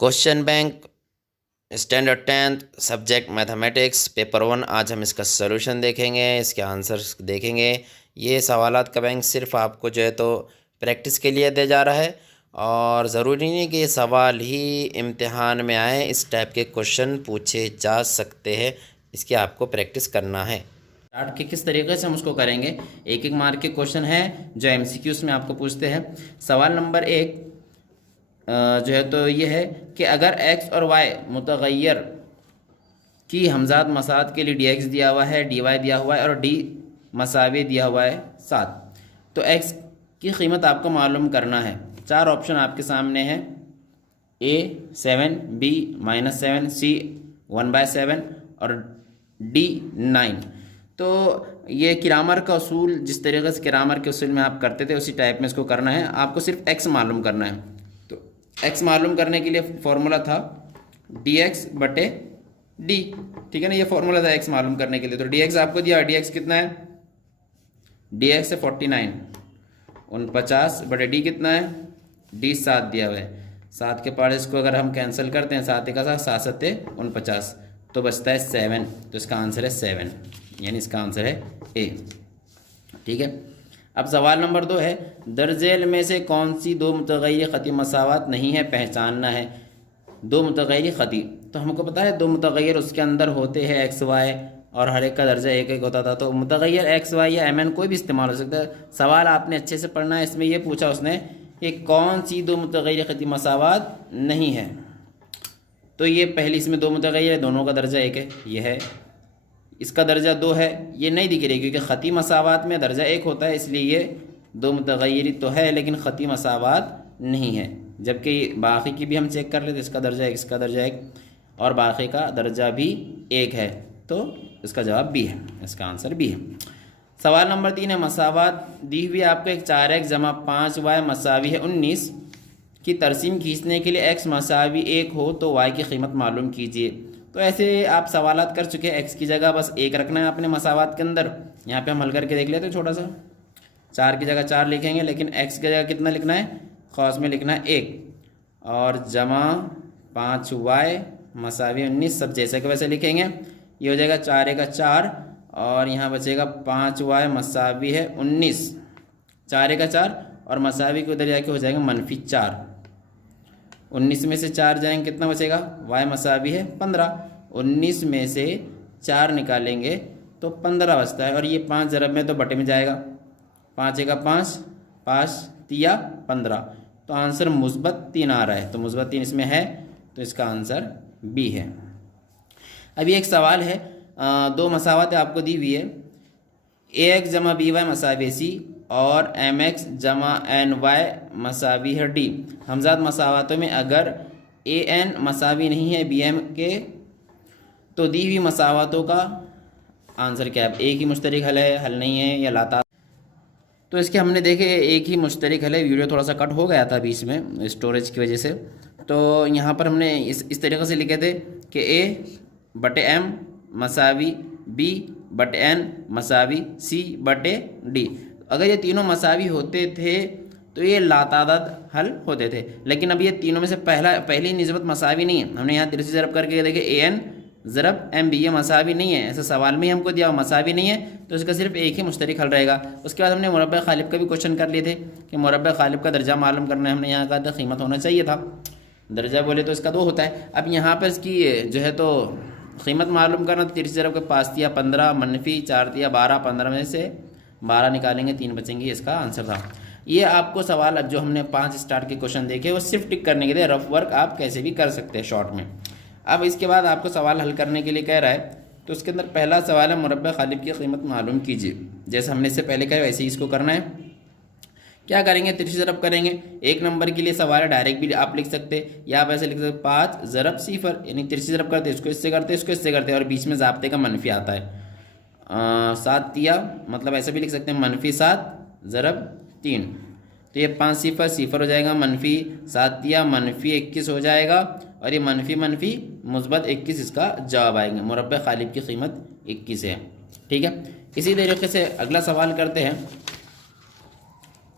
Question bank standard 10th subject mathematics paper 1। आज हम इसका सॉल्यूशन देखेंगे, इसके आंसर्स देखेंगे। ये सवालात का बैंक सिर्फ आपको जो है तो प्रैक्टिस के लिए दिया जा रहा है और ज़रूरी नहीं कि ये सवाल ही इम्तिहान में आए। इस टाइप के क्वेश्चन पूछे जा सकते हैं, इसकी आपको प्रैक्टिस करना है। स्टार्ट के किस तरीके से हम उसको करेंगे, एक एक मार्क के क्वेश्चन है जो MCQs में आपको पूछते हैं। सवाल नंबर 1 जो है तो ये है कि अगर x और y मुतग़य्यर की हमज़ात मसात के लिए dx दिया हुआ है, dy दिया हुआ है और d मसावी दिया हुआ है 7, तो x की कीमत आपको मालूम करना है। 4 ऑप्शन आपके सामने हैं, a 7, b -7, c 1/7 और d 9। तो ये किरामर का उसूल, जिस तरीके से किरामर के उसूल में आप करते थे उसी टाइप में इसको करना है। आपको सिर्फ x मालूम करना है। तो x मालूम करने के लिए फॉर्मूला था dx बटे d, ठीक है ना। ये फॉर्मूला था x मालूम करने के लिए। तो dx आपको दिया, dx कितना है, dx है 49 49 बटे d कितना है, d 7 दिया हुआ है। 7 के पास इसको अगर हम कैंसिल करते हैं, 7 का 7 7 49, तो बचता है 7। तो इसका आंसर है 7, यानी इसका आंसर है ए, ठीक है। अब सवाल नंबर 2 है, दर्जेल में से कौन सी दो मुतग़य्यर ख़ती मसावत नहीं है, पहचानना है। दो मुतग़य्यर ख़ती, तो हमको पता है दो मुतग़य्यर उसके अंदर होते हैं एक्स वाई और हर एक का दर्जा एक एक होता था। तो मुतग़य्यर एक्स वाई या एम एन कोई भी इस्तेमाल हो सकता है। सवाल आपने अच्छे से पढ़ना है। इसमें यह पूछा उसने कि कौन सी दो मुतग़य्यर ख़ती मसावत नहीं है। तो ये पहली, इसमें दो मुतग़य्यर है, दोनों का दर्जा एक है, ये है। इसका दर्जा 2 है, ये नहीं दिख रही क्योंकि ख़ती मसावत में दर्जा 1 होता है, इसलिए ये दो मुतग़य्यर तो है लेकिन ख़ती मसावत नहीं है। जबकि बाकी की भी हम चेक कर लेते, इसका दर्जा 1, इसका दर्जा 1 और बाकी का दर्जा भी 1 है। तो इसका जवाब बी है, इसका आंसर बी है। सवाल नंबर 3 है, मसावत दी हुई आपको एक 4x जमा 5y मसावी है 19 की तरसीम खींचने के लिए x मसावी 1 हो तो y की कीमत मालूम कीजिए। तो ऐसे आप सवालात कर चुके हैं, x की जगह बस 1 रखना है आपने मसावत के अंदर। यहाँ पे हम हल करके देख लेते हैं छोटा सा। 4 की जगह 4 लिखेंगे, लेकिन x की जगह कितना लिखना है, ख़ास में लिखना है 1 और जमा 5y मसावी 19, सब जैसे के वैसे लिखेंगे। ये हो जाएगा 4 का 4 और यहाँ बचेगा 5y मसावी है 19, 4 का 4 और मसावी के उधर जाके हो जाएगा -4। 19 में से 4 जाएंगे, कितना बचेगा, y मसावी है 15। 19 में से 4 निकालेंगे तो 15 बचता है और ये 5 ज़रब में तो बटे में जाएगा। 5 का 5, 5 तिया 15, तो आंसर मुस्बत 3 आ रहा है। तो मुस्बत 3 इसमें है, तो इसका आंसर बी है। अभी एक सवाल है, दो मसावत आपको दी हुई है, ax जमा by मसावी c और mx जमा ny मसावी है d। हमजात मसावतों में अगर an मसावी नहीं है bm के, तो दी हुई मसावतों का आंसर क्या है। एक ही मुश्तरक हल है, हल नहीं है या लाता। तो इसके हमने देखे एक ही मुश्तरक हल है। वीडियो थोड़ा सा कट हो गया था बीच में स्टोरेज की वजह से। तो यहाँ पर हमने इस तरीके से लिखे थे कि a बटे m मसावी b बटे n मसावी c बटे d। अगर ये तीनों मसावी होते थे तो ये लातादाद हल होते थे, लेकिन अब ये तीनों में से पहली निस्बत मसावी नहीं है। हमने यहाँ तिरछी ज़रब करके देखे an ज़रब m b, ये मसावी नहीं है। ऐसा सवाल में ही हमको दिया मसावी नहीं है, तो इसका सिर्फ एक ही मुश्तरक हल रहेगा। उसके बाद हमने मुरब्बा खालिब का भी क्वेश्चन कर लिए थे कि मुरब्बा खालिब का दर्जा मालूम करना है। हमने यहाँ कहा था कीमत होना चाहिए था, दर्जा बोले तो इसका 2 होता है। अब यहाँ पर इसकी जो है तो कीमत मालूम करना, तो तिरछी ज़रब के 5 दिया 15 -4 दिया 12, 15 में से 12 निकालेंगे 3 बचेंगे, इसका आंसर था। ये आपको सवाल जो हमने 5 स्टार के क्वेश्चन देखे वो सिर्फ टिक करने के लिए, रफ वर्क आप कैसे भी कर सकते हैं शॉर्ट में। अब इसके बाद आपको सवाल हल करने के लिए कह रहा है, तो उसके अंदर पहला सवाल है मुरब्बा खालिब की कीमत मालूम कीजिए। जैसे हमने इससे पहले कहा वैसे ही इसको करना है। क्या करेंगे, तिरछी ज़रब करेंगे। 1 नंबर के लिए सवाल है, डायरेक्ट भी आप लिख सकते हैं या आप ऐसे लिख सकते 5 ज़रब 0, यानी तिरछी ज़रब करते इसको इससे करते इसको इससे करते और बीच में ज़ाब्ते का मनफी आता है। 7 तिया, मतलब ऐसे भी लिख सकते हैं -7 ज़रब 3, तो ये 5 0 0 हो जाएगा, -7 तिया -21 हो जाएगा और ये मनफी मुस्बत 21 इसका जवाब आएगा। मुरब्बा खालिब की कीमत 21 है, ठीक है। इसी तरीके से अगला सवाल करते हैं।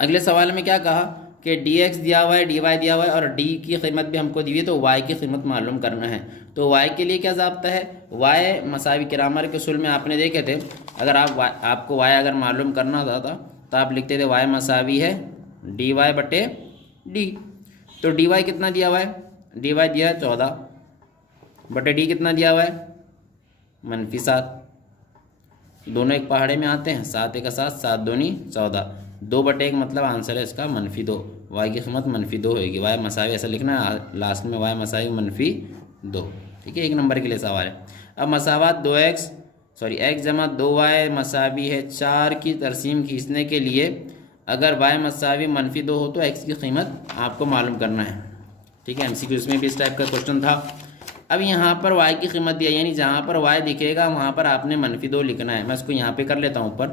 अगले सवाल में क्या कहा, कि डी एक्स दिया हुआ है, डी वाई दिया हुआ है और डी की कीमत भी हमको दी हुई है, तो वाई की कीमत मालूम करना है। तो वाई के लिए क्या ज़ाब्ता है, वाई मसावी ग्रामर के उसूल में आपने देखे थे, अगर आपको वाई अगर मालूम करना था तो आप लिखते थे वाई मसावी है डी वाई बटे डी। तो डी वाई कितना दिया हुआ है, डी वाई दिया है 14 बटे डी कितना दिया हुआ है -7। दोनों एक पहाड़े में आते हैं, 7 एक 7, 7 दूनी 14, 2 बटे 1 मतलब आंसर है इसका -2। वाई की कीमत -2 होगी, वाई मसावी ऐसा लिखना है लास्ट में, वाई मसावी -2। ठीक है, 1 नंबर के लिए सवाल है। अब मसावात x जमा 2y मसावी है 4 की तरसीम खींचने के लिए अगर y मसावी -2 हो तो x की कीमत आपको मालूम करना है। ठीक है, MCQ में भी इस टाइप का क्वेश्चन था। अब यहाँ पर y की कीमत दिया, यानी जहाँ पर y दिखेगा वहाँ पर आपने -2 लिखना है। मैं इसको यहाँ पे कर लेता हूँ ऊपर।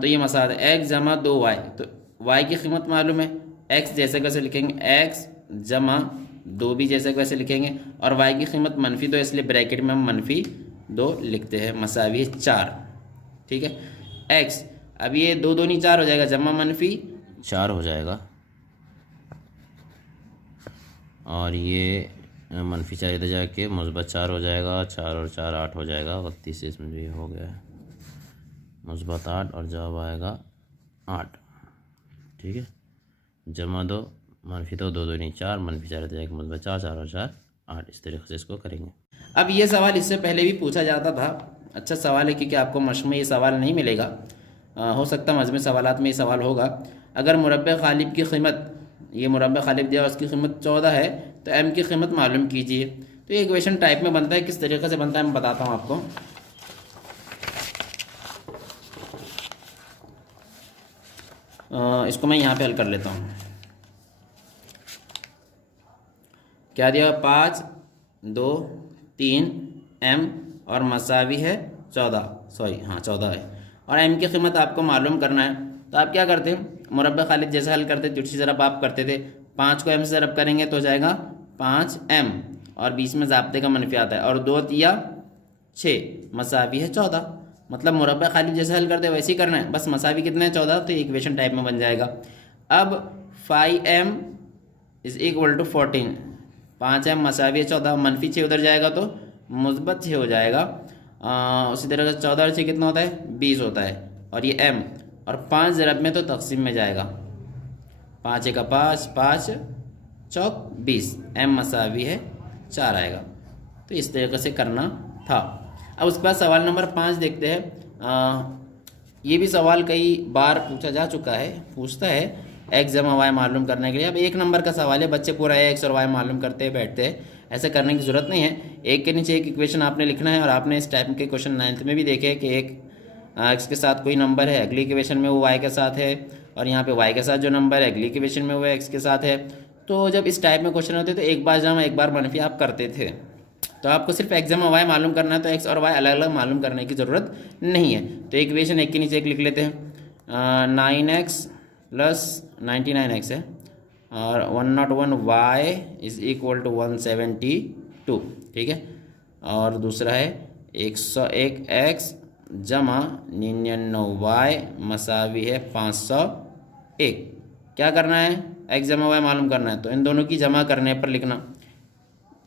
तो ये मसाला x जमा 2y, तो y की कीमत मालूम है, x जैसे कैसे लिखेंगे, x जमा 2 भी जैसे कैसे लिखेंगे, और y की कीमत -2 इसलिए ब्रैकेट में हम -2 लिखते हैं, मसावी 4। ठीक है, x अब ये 2 दूनी 4 हो जाएगा, जमा -4 हो जाएगा, और ये -4 इधर जाके -4 हो जाएगा, 4 और 4 8 हो जाएगा, 32 इसमें भी हो गया है -8 और जवाब आएगा 8। ठीक है, जमा 2 -2 2 दूनी 4 -4 इधर जाके -4 4 और 4 8, इस तरीके से इसको करेंगे। अब ये सवाल इससे पहले भी पूछा जाता था, अच्छा सवाल है क्योंकि आपको मश्क में ये सवाल नहीं मिलेगा, हो सकता है मजमू सवालात में ये सवाल होगा। अगर मुरब्बे खालिब की कीमत, ये मुरब्बा खालिब दिया उसकी कीमत 14 है, तो m की कीमत मालूम कीजिए। तो ये इक्वेशन टाइप में बनता है, किस तरीके से बनता है मैं बताता हूँ आपको। इसको मैं यहाँ पे हल कर लेता हूँ। क्या दिया, 5 2 3 m और मसावी है 14 है, और m की कीमत आपको मालूम करना है। तो आप क्या करते हैं, मुरब्बा खालिद जैसे हल करते दूसरी ज़रब आप करते थे, 5 को m से ज़रब करेंगे तो हो जाएगा 5m, और बीच में ज़ाब्ते का मनफी आता है, और 2 या 6 मसावी है 14, मतलब मुरब्बा खालिद जैसे हल करते वैसे ही करना है, बस मसावी कितना है 14, तो इक्वेशन टाइप में बन जाएगा। अब 5m = 14, 5m मसावी है 14, -6 उधर जाएगा तो -6 हो जाएगा। उसी तरह से 14 से कितना होता है 20 होता है, और ये m, और 5 ज़रब में तो तकसीम में जाएगा, 5 1 5 5 चौक 20, m मसावी है 4 आएगा। तो इस तरीके से करना था। अब उसके बाद सवाल नंबर 5 देखते हैं। ये भी सवाल कई बार पूछा जा चुका है, पूछता है x जमा y मालूम करने के लिए। अब 1 नंबर का सवाल है, बच्चे पूरा x और y मालूम करते बैठते हैं, ऐसा करने की ज़रूरत नहीं है। एक के नीचे एक इक्वेशन आपने लिखना है, और आपने इस टाइप के क्वेश्चन 9th में भी देखे कि एक x के साथ कोई नंबर है, अगली इक्वेशन में वो y के साथ है, और यहाँ पे y के साथ जो नंबर है अगली इक्वेशन में वो x के साथ है। तो जब इस टाइप में क्वेश्चन होते तो एक बार जमा एक बार मनफी आप करते थे, तो आपको सिर्फ x जमा y मालूम करना है, तो x और y अलग अलग मालूम करने की ज़रूरत नहीं है। तो इक्वेशन एक के नीचे एक लिख लेते हैं, 9x + 99x है, और 101y = 172। ठीक है, और दूसरा है 101x जमा 99y मसावी है 501। क्या करना है, x जमा y मालूम करना है, तो इन दोनों की जमा करने पर लिखना,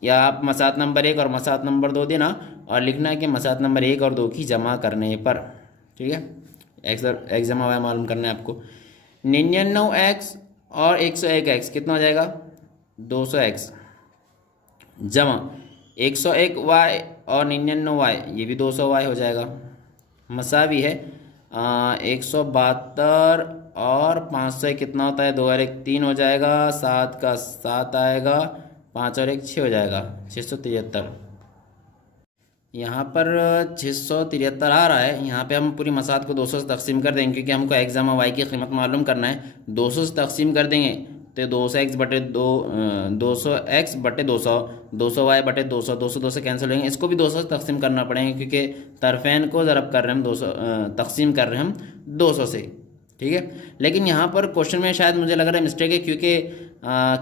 या आप मसात नंबर 1 और मसात नंबर 2 देना, और लिखना है कि मसात नंबर 1 और 2 की जमा करने पर। ठीक है, x जमा y मालूम करना है आपको। 99x और 101x कितना हो जाएगा 200x, जमा 101y और 99y ये भी 200y हो जाएगा, मसावी है 172 और 500 कितना होता है, 2 और 1 3 हो जाएगा, 7 का 7 आएगा, 5 और 1 6 हो जाएगा, 673। यहाँ पर 673 आ रहा है। यहाँ पे हम पूरी मसात को 200 से तकसीम कर देंगे, क्योंकि हमको x जमा y की कीमत मालूम करना है। 200 से तकसीम कर देंगे तो 200x बटे 200, 200y बटे 200, 200 से कैंसिल होंगे, इसको भी 200 से तकसीम करना पड़ेगा, क्योंकि तरफेन को ज़रब कर रहे हैं हम 200, तकसीम कर रहे हैं हम 200 से। ठीक है, लेकिन यहाँ पर क्वेश्चन में शायद मुझे लग रहा है मिस्टेक है, क्योंकि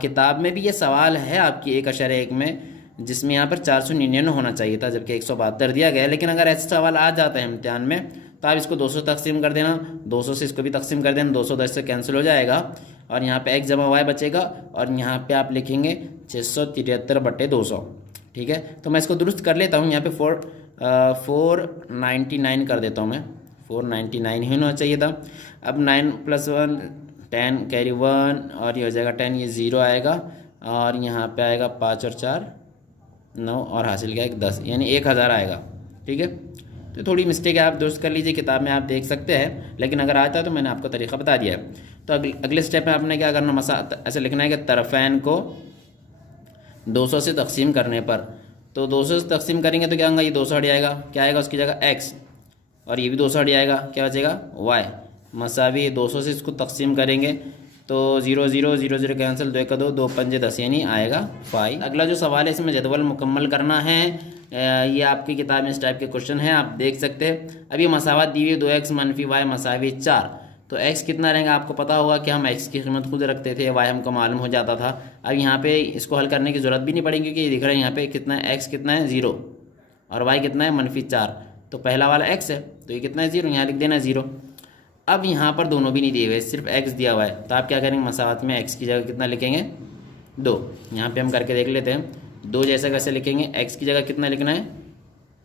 किताब में भी ये सवाल है आपकी 1.1 में, जिसमें यहाँ पर 499 होना चाहिए था, जबकि 172 दिया गया है। लेकिन अगर ऐसा सवाल आ जाता है इम्तिहान में तो आप इसको 200 तकसीम कर देना, 200 से इसको भी तकसीम कर देना, 210 से कैंसिल हो जाएगा और यहाँ पे x जमा y बचेगा और यहाँ पे आप लिखेंगे 673/200। ठीक है, तो मैं इसको दुरुस्त कर लेता हूँ। यहाँ पे 499 कर देता हूँ मैं, 499 ही होना चाहिए था। अब 9 + 1 10 कैरी 1 और ये हो जाएगा 10, ये 0 आएगा और यहाँ पे आएगा 5 और 4 9 और हासिल का 10, यानी 1000 आएगा। ठीक है, तो थोड़ी मिस्टेक है, आप दुरुस्त कर लीजिए, किताब में आप देख सकते हैं, लेकिन अगर आता है तो मैंने आपको तरीका बता दिया है। तो अगले स्टेप में आपने क्या करना, ऐसे लिखना है कि तरफ़ैन को 200 से तकसीम करने पर, तो 200 से तकसीम करेंगे तो क्या होगा, ये 200 हट जाएगा, क्या आएगा उसकी जगह x, और ये भी 200 हट जाएगा, क्या बचेगा y मसावी 200 से इसको तकसीम करेंगे तो 0 0 0 0 कैंसिल, 2 का 2 2 पंजे 10, यानी आएगा 5। अगला जो सवाल है इसमें जदवल मुकम्मल करना है, ये आपकी किताब में इस टाइप के क्वेश्चन हैं, आप देख सकते हैं। अभी मसावत दी हुई 2x - y मसावी 4, तो x कितना रहेगा आपको पता होगा कि हम x की कीमत खुद रखते थे, y हमको मालूम हो जाता था। अब यहाँ पे इसको हल करने की ज़रूरत भी नहीं पड़ेगी क्योंकि ये दिख रहा है यहाँ पे कितना है, x कितना है 0 और y कितना है -4, तो पहला वाला x है तो ये कितना है 0, यहाँ लिख देना 0। अब यहाँ पर दोनों भी नहीं दिए हुए, सिर्फ x दिया हुआ है, तो आप क्या करेंगे, मसावत में x की जगह कितना लिखेंगे 2। यहाँ पे हम करके देख लेते हैं, 2 जैसा कैसे लिखेंगे, x की जगह कितना लिखना है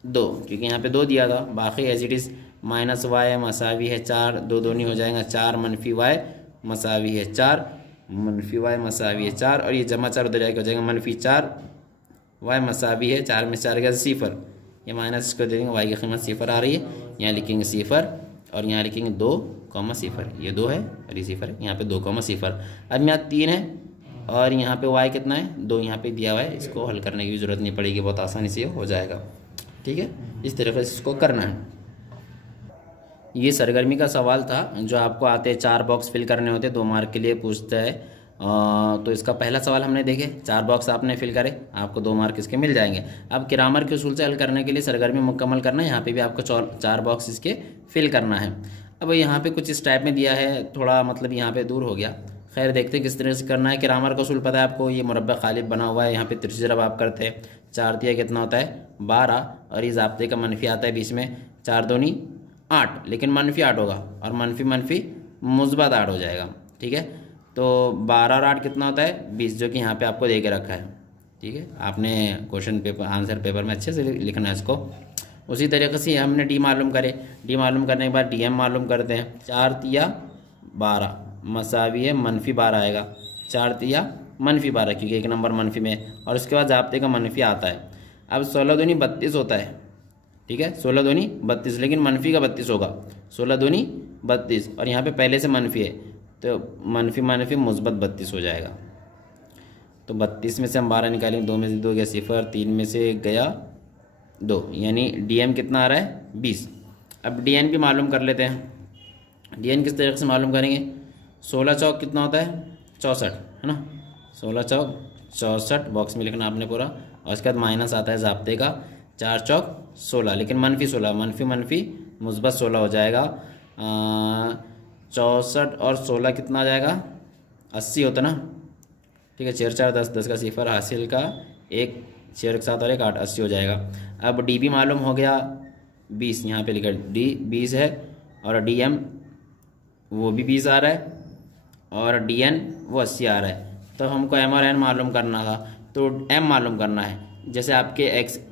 2, क्योंकि यहाँ पे 2 दिया था। बाकी एज इट इज़ -y मसावी है 4, 2 2 नहीं हो जाएगा 4 -y मसावी है 4, -y मसावी है 4 और ये जमा 4 उधर जाएगा, हो जाएगा -4 y मसावी है 4 में 4 गया 0, ये माइनस इसको दे देंगे, y की कीमत 0 आ रही है, यहाँ लिखेंगे 0 और यहाँ लिखेंगे 2,0, ये 2 है और ये 0 है, यहाँ पे 2,0। अब यहाँ 3 है और यहाँ पे y कितना है 2, यहाँ पे दिया हुआ है, इसको हल करने की भी ज़रूरत नहीं पड़ेगी, बहुत आसानी से हो जाएगा। ठीक है, इस तरीके से इसको करना है। ये सरगर्मी का सवाल था जो आपको आते 4 बॉक्स फिल करने होते, 2 मार्क के लिए पूछता है। तो इसका पहला सवाल हमने देखे, 4 बॉक्स आपने फिल करे, आपको 2 मार्क इसके मिल जाएंगे। अब ग्रामर के उसूल से हल करने के लिए सरगर्मी मुकम्मल करना है, यहाँ पे भी आपको 4 बॉक्स इसके फिल करना है। अब यहाँ पे कुछ इस टाइप में दिया है, थोड़ा मतलब यहाँ पे दूर हो गया, खैर देखते हैं किस तरह से करना है। ग्रामर का उसूल पता है आपको, ये मुरब्बा खालिब बना हुआ है, यहाँ पे तिरछी ज़रब आप करते हैं, 4 दिया कितना होता है 12 और ये ज़ाब्ते का मनफी आता है बीच में, 4 दूनी 8, लेकिन मनफी 8 होगा और मनफी मुस्बत 8 हो जाएगा। ठीक है, तो 12 और 8 कितना होता है 20, जो कि यहाँ पे आपको दे के रखा है। ठीक है, आपने क्वेश्चन पेपर आंसर पेपर में अच्छे से लिखना है इसको। उसी तरीके से हमने डी मालूम करे, डी मालूम करने के बाद डी एम मालूम करते हैं, 4 तिया 12 मसावी है -12 आएगा, 4 तिया -12 क्योंकि एक नंबर मनफी में, और उसके बाद ज़ाब्ते का मनफी आता है। अब 16 दूनी 32 होता है। ठीक है, 16 दूनी 32, लेकिन मनफी का 32 होगा, 16 दूनी 32 और यहाँ पे पहले से मनफी है तो मनफी मुस्बत 32 हो जाएगा। तो 32 में से हम 12 निकालेंगे, 2 में से 2 गया 0, 3 में से गया 2, यानी डीएम कितना आ रहा है 20। अब डीएन भी मालूम कर लेते हैं। डीएन किस तरीके से मालूम करेंगे, 16 चौक कितना होता है 64 है ना, 16 चौक 64 बॉक्स में लिखना आपने पूरा, और उसके बाद माइनस आता है ज़ाब्ते का, 4 चौक 16, लेकिन -16 मनफी मुस्बत 16 हो जाएगा। 64 और 16 कितना आ जाएगा 80 होता ना। ठीक है, 4 4 10, 10 का 0 हासिल का 1, 6 के साथ और 1 8, 80 हो जाएगा। अब डी भी मालूम हो गया 20, यहाँ पे लिखा डी 20 है और डी एम वो भी 20 आ रहा है और डी एन वो 80 आ रहा है। तो हमको एम और एन मालूम करना था, तो एम मालूम करना है। जैसे आपके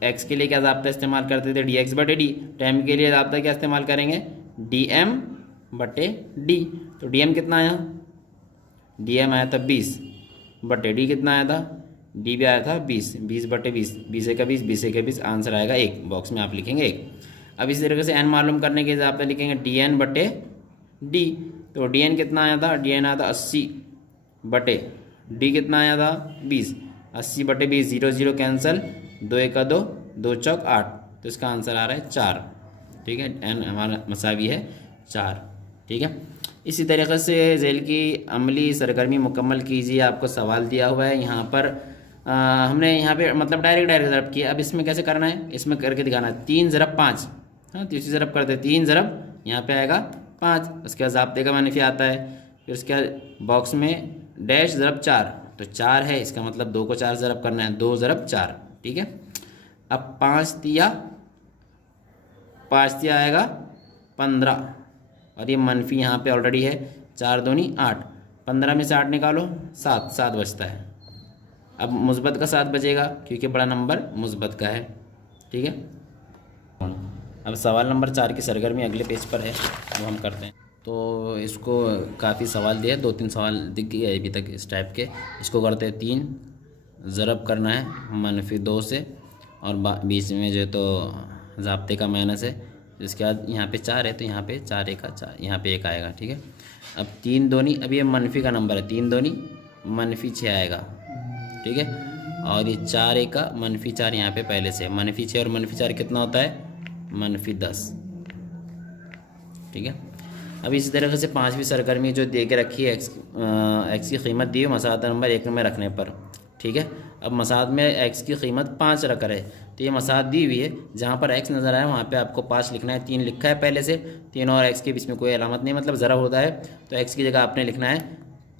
एक्स के लिए क्या ज़ाब्ता इस्तेमाल करते थे dx/d, तो एम के लिए ज़ाब्ता क्या इस्तेमाल करेंगे dm/d। तो dm कितना आया, dm आया था 20/d कितना आया था, d भी आया था 20, 20/20, 20 का 20, 20 का 20, आंसर आएगा 1, बॉक्स में आप लिखेंगे 1। अब इसी तरीके से n मालूम करने के ज़ाब्ता लिखेंगे dn/d। तो dn कितना आया था, dn आया था 80/d कितना आया था 20, 80/20, 0 0 कैंसिल, 2 1 का 2, 2 चौक 8, तो इसका आंसर आ रहा है 4। ठीक है, एन हमारा मसावी है 4। ठीक है, इसी तरीके से झेल की अमली सरगर्मी मुकम्मल कीजिए, आपको सवाल दिया हुआ है यहाँ पर। हमने यहाँ पे मतलब डायरेक्ट ज़रब किया। अब इसमें कैसे करना है, इसमें करके दिखाना है 3 ज़रब 5, हाँ तीसरी ज़रब करते हैं, 3 ज़रब यहाँ पे आएगा 5, उसके बाद ज़ाब्ते का मनफी आता है, फिर उसके बाद बॉक्स में डैश ज़रब 4, तो 4 है, इसका मतलब 2 को 4 ज़रब करना है, 2 ज़रब 4। ठीक है, अब 5 तिया आएगा 15 और ये मनफी यहाँ पे ऑलरेडी है, 4 दूनी 8, 15 में से 8 निकालो 7, 7 बचता है। अब मुस्बत का 7 बचेगा क्योंकि बड़ा नंबर मुस्बत का है, ठीक है। अब सवाल नंबर 4 की सरगर्मी अगले पेज पर है, वो हम करते हैं। तो इसको काफ़ी सवाल दिया है, 2-3 सवाल दिख गए अभी तक इस टाइप के। इसको करते हैं 3, ज़रब करना है -2 से, और बीच में जो है तो ज़ाब्ते का माइनस है। इसके बाद यहाँ पे 4 है तो यहाँ पे 4 एक का 4, यहाँ पे 1 आएगा, ठीक है। अब 3 दूनी, अब ये मनफी का नंबर है, 3 दूनी -6 आएगा, ठीक है। और ये 4 एक का -4 यहाँ पे पहले से, -6 और -4 कितना होता है, -10, ठीक है। अब इसी तरीके से 5वीं सरगर्मी जो दे के रखी है, एक्स की कीमत दी है मसाद नंबर 1 में रखने पर, ठीक है। अब मसाद में एक्स की कीमत 5 रख रहे, तो ये मसाद दी हुई है, जहाँ पर एक्स नज़र आए वहाँ पे आपको 5 लिखना है। 3 लिखा है पहले से, 3 और एक्स के बीच में कोई अलामत नहीं, मतलब ज़रा होता है, तो एक्स की जगह आपने लिखना है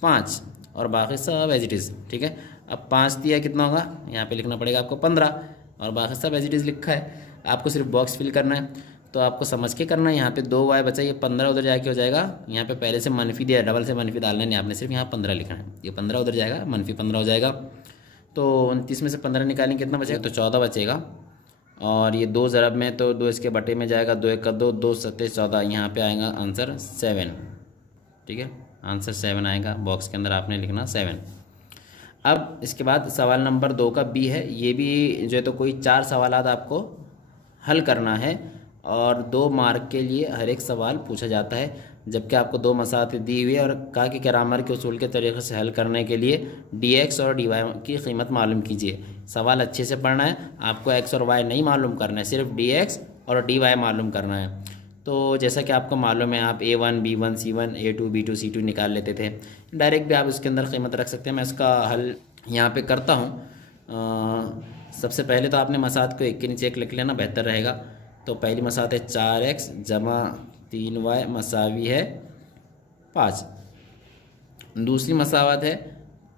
5 और बाकी सब एज इट इज़, ठीक है। अब 5 दिया कितना होगा, यहाँ पे लिखना पड़ेगा आपको 15 और बाकी सब एज इट इज़ लिखा है, आपको सिर्फ बॉक्स फिल करना है। तो आपको समझ के करना है, यहाँ पे 2y बचा, ये 15 उधर जाके हो जाएगा, यहाँ पे पहले से मनफी दिया है, डबल से मनफी डालना नहीं, आपने सिर्फ यहाँ 15 लिखना है, ये 15 उधर जाएगा, -15 हो जाएगा। तो 29 में से 15 निकालेंगे कितना बचेगा, तो 14 बचेगा। और ये 2 ज़रब में तो 2 इसके बटे में जाएगा, 2 1 का 2, 2 7 14, यहाँ पे आएगा आंसर 7, ठीक है। आंसर 7 आएगा, बॉक्स के अंदर आपने लिखना 7। अब इसके बाद सवाल नंबर 2 का बी है, ये भी जो है तो कोई 4 सवालात आपको हल करना है और 2 मार्क के लिए हर एक सवाल पूछा जाता है, जबकि आपको 2 मसाइल दी हुई है और कहा कि ग्रामर के उसूल के तरीके से हल करने के लिए dx और dy की कीमत मालूम कीजिए। सवाल अच्छे से पढ़ना है, आपको x और y नहीं मालूम करना है, सिर्फ dx और dy मालूम करना है। तो जैसा कि आपको मालूम है, आप a1 b1 c1 a2 b2 c2 निकाल लेते थे, डायरेक्ट भी आप उसके अंदर कीमत रख सकते हैं। मैं इसका हल यहाँ पे करता हूँ। सबसे पहले तो आपने मसाद को एक के नीचे एक लिख लेना, बेहतर रहेगा। तो पहली मसाद है 4x जमा 3y मसावी है 5। दूसरी मसावत है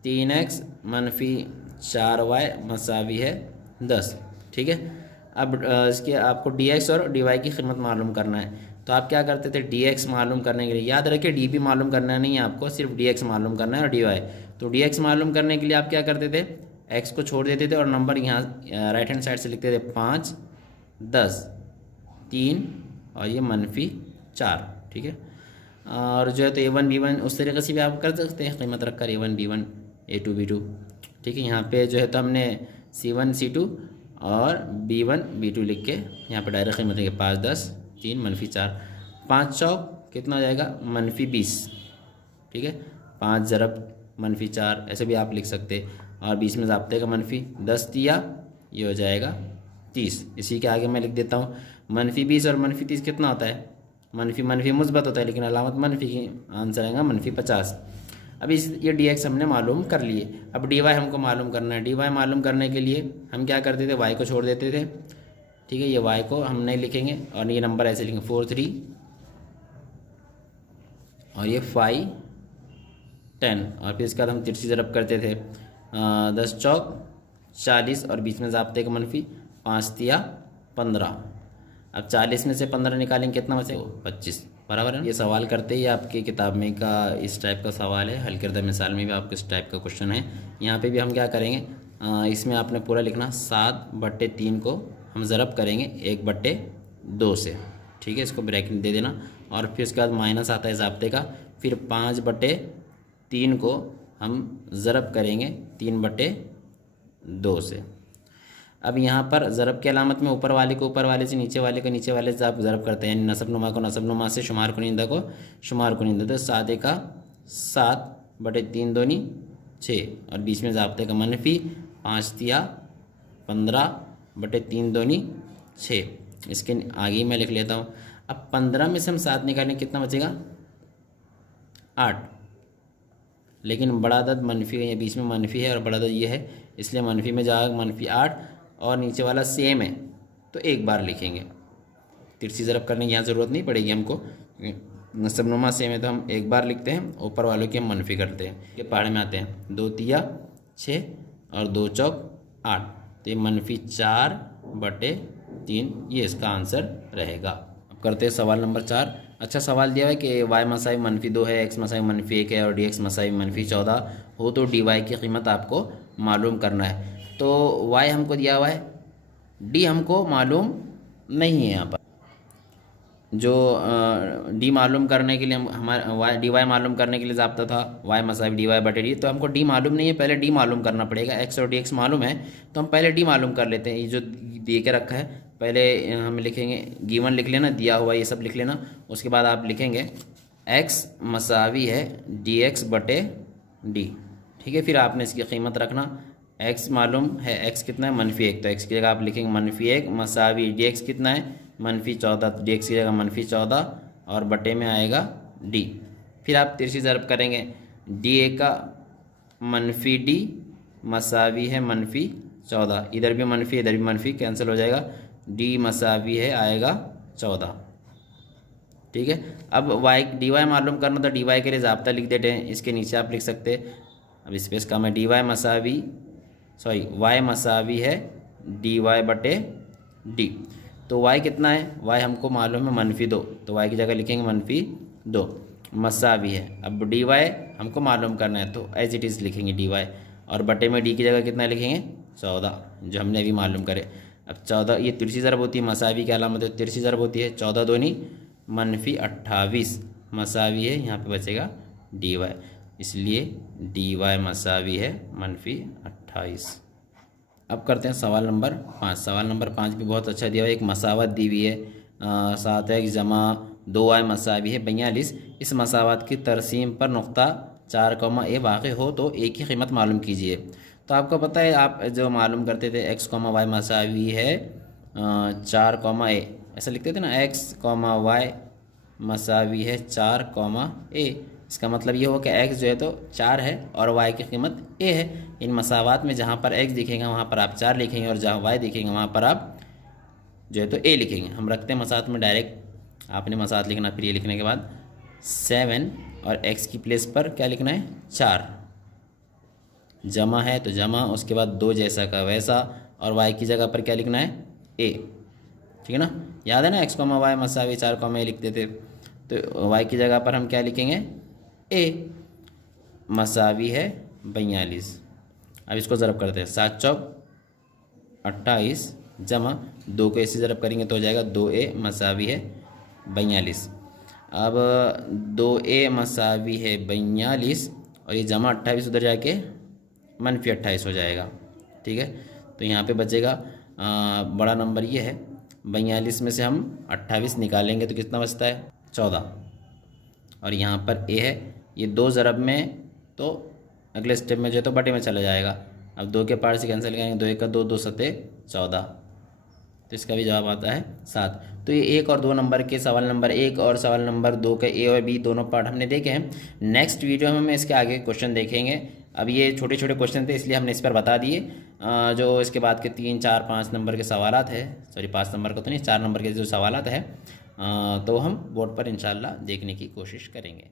3x मनफी 4y मसावी है 10, ठीक है। अब इसके आपको dx और dy की कीमत मालूम करना है, तो आप क्या करते थे, dx मालूम करने के लिए, याद रखिए डी भी मालूम करना नहीं है आपको, सिर्फ dx मालूम करना है और dy। तो dx मालूम करने के लिए आप क्या करते थे, x को छोड़ देते थे और नंबर यहाँ राइट हैंड साइड से लिखते थे 5 10 3 और ये -4, ठीक है। और जो है तो a1 b1 उस तरीके से भी आप कर सकते हैं, कीमत रखकर a1 b1 a2 b2, ठीक है। यहाँ पे जो है तो हमने c1 c2 और b1 b2 लिख के यहाँ पे डायरेक्ट कीमत है 5 10 3 -4, 5 चौक कितना हो जाएगा -20, ठीक है। 5 ज़रब -4 ऐसे भी आप लिख सकते, और बीच में ज़ाब्ते का -10 दिया, ये हो जाएगा 30। इसी के आगे मैं लिख देता हूँ -20 और -30 कितना होता है, मनफी मुस्बत होता है, लेकिन अलामत मनफी की, आंसर आएगा -50। अब इस ये dx हमने मालूम कर लिए, अब dy हमको मालूम करना है। dy मालूम करने के लिए हम क्या करते थे, y को छोड़ देते थे, ठीक है। ये y को हम नहीं लिखेंगे और ये नंबर ऐसे लिखेंगे 4 3 और ये 5 10, और फिर इसके बाद हम तिरछी ज़रब करते थे 10 चौक 40 और बीच में ज़ाब्ते का -5 दिया 15। अब 40 में से 15 निकालेंगे कितना बचे, 25, बराबर है। ये सवाल करते ही आपकी किताब में का इस टाइप का सवाल है, हल करदा मिसाल में भी आपको इस टाइप का क्वेश्चन है। यहाँ पे भी हम क्या करेंगे, इसमें आपने पूरा लिखना 7/3 को हम ज़रब करेंगे 1/2 से, ठीक है। इसको ब्रैकेट दे देना और फिर उसके बाद माइनस आता है ज़ाब्ते का, फिर 5/3 को हम ज़रब करेंगे 3/2 से। अब यहाँ पर ज़रब के अलामत में ऊपर वाले को ऊपर वाले से, नीचे वाले को नीचे वाले से आप ज़रब करते हैं, नसब नुमा को नसब नुमा से, शुमार कुनिंदा को शुमार कुनिंदा। तो 7 का 7/3 दूनी 6 और बीच में ज़ाब्ते का -5 दिया 15/3 दूनी 6। इसके आगे मैं लिख लेता हूँ। अब 15 में से हम 7 निकालें कितना बचेगा, 8, लेकिन बड़ा अदद मनफी है, बीच में मनफी है और बड़ा अदद ये है, इसलिए मनफी में जाएगा -8 और नीचे वाला सेम है तो एक बार लिखेंगे। तिरछी ज़रब करने की यहाँ ज़रूरत नहीं पड़ेगी हमको, नसबनुमा सेम है तो हम एक बार लिखते हैं, ऊपर वालों की हम मनफी करते हैं। ये पहाड़ में आते हैं 2 तिया 6 और 2 चौक 8, तो ये -4/3 ये इसका आंसर रहेगा। आपका करते हैं सवाल नंबर 4। अच्छा सवाल दिया है कि y मसावी -2 है, x मसावी -1 है और dx मसावी -14 हो तो dy की कीमत आपको मालूम करना है। तो y हमको दिया हुआ है, d हमको मालूम नहीं है। यहाँ पर जो डी मालूम करने के लिए हमारे वाई डी वाई मालूम करने के लिए ज़ाब्ता था y मसावी dy बटे डी, तो हमको d मालूम नहीं है, पहले d मालूम करना पड़ेगा। x और dx मालूम है तो हम पहले d मालूम कर लेते हैं। ये जो दे के रखा है पहले हम लिखेंगे, गिवन लिख लेना, दिया हुआ ये सब लिख लेना। उसके बाद आप लिखेंगे x मसावी है dx बटे d, ठीक है। फिर आपने इसकी कीमत रखना, x मालूम है, x कितना है -1, तो x की जगह आप लिखेंगे -1 मसावी dx कितना है -14, तो dx की जगह -14 और बटे में आएगा d। फिर आप तिरछी ज़रब करेंगे, dA का -d मसावी है -14, इधर भी मनफी इधर भी मनफी कैंसिल हो जाएगा, d मसावी है आएगा 14, ठीक है। अब y dy मालूम करना तो dy के लिए ज़ाब्ता लिख देते हैं, इसके नीचे आप लिख सकते हैं, अब स्पेस का मैं y मसावी है dy बटे d। तो y कितना है, y हमको मालूम है -2, तो y की जगह लिखेंगे -2 मसावी है। अब dy हमको मालूम करना है तो एज इट इज़ लिखेंगे dy, और बटे में d की जगह कितना लिखेंगे 14, जो हमने अभी मालूम करे। अब 14 ये तिरछी ज़रब होती है, मसावी की अलामत है तिरछी ज़रब होती है, 14 दूनी -28 मसावी है, यहाँ पे बचेगा dy, इसलिए dy मसावी है -28। अब करते हैं सवाल नंबर 5। सवाल नंबर 5 भी बहुत अच्छा दिया हुआ है, एक मसावत दी हुई है 7x जमा 2y मसावी है 42, इस मसावत की तरसीम पर नुक्ता 4, वाक़ हो तो a की कीमत मालूम कीजिए। तो आपको पता है, आप जो मालूम करते थे x, y मसावी है 4, ऐसा लिखते थे ना, x, y मसावी है 4, इसका मतलब ये हो कि x जो है तो 4 है और y की कीमत a है। इन मसावात में जहाँ पर x दिखेगा वहाँ पर आप 4 लिखेंगे और जहाँ y दिखेंगे वहाँ पर आप जो है तो a लिखेंगे। हम रखते हैं मसात में डायरेक्ट, आपने मसात लिखना, फिर ये लिखने के बाद 7 और x की प्लेस पर क्या लिखना है 4, जमा है तो जमा, उसके बाद 2 जैसा का वैसा, और y की जगह पर क्या लिखना है a, ठीक है ना। याद है ना x, y मसावी 4, लिखते थे, तो y की जगह पर हम क्या लिखेंगे a मसावी है 42। अब इसको ज़रब करते हैं, 7 चौक 28 जमा 2 को ऐसे ज़रब करेंगे तो हो जाएगा 2a मसावी है 42। अब 2a मसावी है 42 और ये जमा 28 उधर जाके -28 हो जाएगा, ठीक है। तो यहाँ पे बचेगा बड़ा नंबर ये है, 42 में से हम 28 निकालेंगे तो कितना बचता है 14, और यहाँ पर a है, ये 2 ज़रब में तो अगले स्टेप में जो है तो बटे में चला जाएगा। अब 2 के पार्ट से कैंसिल करेंगे, 2 1 2, 2 7 14, तो इसका भी जवाब आता है 7। तो ये 1 और 2 नंबर के सवाल नंबर 1 और सवाल नंबर 2 के a और b दोनों पार्ट हमने देखे हैं। नेक्स्ट वीडियो में हम इसके आगे क्वेश्चन देखेंगे। अब ये छोटे छोटे क्वेश्चन थे इसलिए हमने इस पर बता दिए, जो इसके बाद के 3 4 5 नंबर के सवालात है, सॉरी 5 नंबर का तो नहीं, 4 नंबर के जो सवालात है तो हम बोर्ड पर इंशाल्लाह देखने की कोशिश करेंगे।